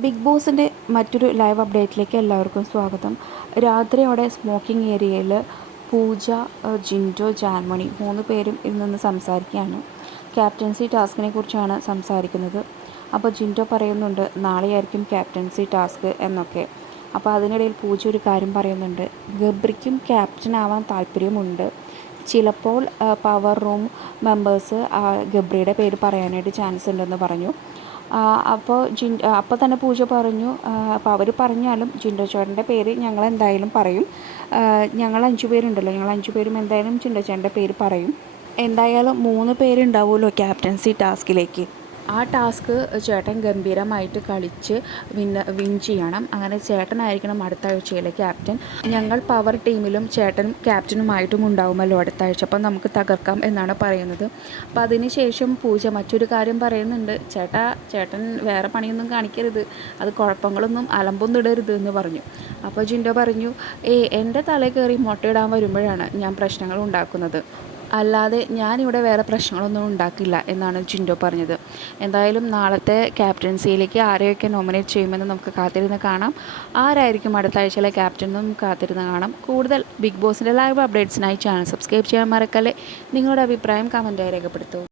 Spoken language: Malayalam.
ബിഗ് ബോസിന്റെ മറ്റൊരു ലൈവ് അപ്ഡേറ്റിലേക്ക് എല്ലാവർക്കും സ്വാഗതം. രാത്രി അവിടെ സ്മോക്കിംഗ് ഏരിയയിൽ പൂജ ജിൻഡോ ജാൻമണി മൂന്ന് പേരും ഇന്ന് സംസാരിക്കുകയാണ്. ക്യാപ്റ്റൻസി ടാസ്കിനെ കുറിച്ചാണ് സംസാരിക്കുന്നത്. അപ്പോൾ ജിൻഡോ പറയുന്നുണ്ട് നാളെയായിരിക്കും ക്യാപ്റ്റൻസി ടാസ്ക് എന്നൊക്കെ. അപ്പോൾ അതിനിടയിൽ പൂജ ഒരു കാര്യം പറയുന്നുണ്ട് ഗബ്രിക്കും ക്യാപ്റ്റൻ ആവാൻ താല്പര്യമുണ്ട്. ചിലപ്പോൾ പവർ റൂം മെമ്പേഴ്സ് ഗബ്രിയുടെ പേര് പറയാനായിട്ട് ചാൻസ് ഉണ്ടെന്ന് പറഞ്ഞു. അപ്പോൾ ജിൻ അപ്പോൾ തന്നെ പൂജ പറഞ്ഞു. അപ്പോൾ അവർ പറഞ്ഞാലും ജിൻഡോ ചേട്ടന്റെ പേര് ഞങ്ങൾ എന്തായാലും പറയും ഞങ്ങൾ അഞ്ചു പേരുണ്ടല്ലോ. ഞങ്ങൾ അഞ്ചു പേരും എന്തായാലും ജിൻഡോ ചേട്ടന്റെ പേര് പറയും. എന്തായാലും മൂന്ന് പേരുണ്ടാവുമല്ലോ ക്യാപ്റ്റൻസി ടാസ്കിലേക്ക് ആ ടാസ്ക് ചേട്ടൻ ഗംഭീരമായിട്ട് കളിച്ച് വിന്ന വിൻ ചെയ്യണം. അങ്ങനെ ചേട്ടനായിരിക്കണം അടുത്ത ആഴ്ചയിലെ ക്യാപ്റ്റൻ. ഞങ്ങൾ പവർ ടീമിലും ചേട്ടനും ക്യാപ്റ്റനുമായിട്ടും ഉണ്ടാവുമല്ലോ അടുത്ത ആഴ്ച അപ്പം നമുക്ക് തകർക്കാം എന്നാണ് പറയുന്നത്. അപ്പം അതിന് ശേഷം പൂജ മറ്റൊരു കാര്യം പറയുന്നുണ്ട്. ചേട്ട ചേട്ടൻ വേറെ പണിയൊന്നും കാണിക്കരുത്. അത് കുഴപ്പങ്ങളൊന്നും അലമ്പൊന്നും ഇടരുത് എന്ന് പറഞ്ഞു. അപ്പോൾ ജിൻഡോ പറഞ്ഞു ഏ എന്റെ തലയിൽ കയറി മുട്ടയിടാൻ വരുമ്പോഴാണ് ഞാൻ പ്രശ്നങ്ങൾ ഉണ്ടാക്കുന്നത്. അല്ലാതെ ഞാനിവിടെ വേറെ പ്രശ്നങ്ങളൊന്നും ഉണ്ടാക്കില്ല എന്നാണ് ജിൻഡോ പറഞ്ഞത്. എന്തായാലും നാളത്തെ ക്യാപ്റ്റൻസിയിലേക്ക് ആരെയൊക്കെ നോമിനേറ്റ് ചെയ്യുമെന്ന് നമുക്ക് കാത്തിരുന്ന് കാണാം. ആരായിരിക്കും അടുത്ത ആഴ്ചയിലെ ക്യാപ്റ്റൻ എന്നും കാത്തിരുന്ന് കാണാം. കൂടുതൽ ബിഗ് ബോസിന്റെ ലൈവ് അപ്ഡേറ്റ്സിനായി ചാനൽ സബ്സ്ക്രൈബ് ചെയ്യാൻ മറക്കല്ലേ. നിങ്ങളുടെ അഭിപ്രായം കമന്റായി രേഖപ്പെടുത്തൂ.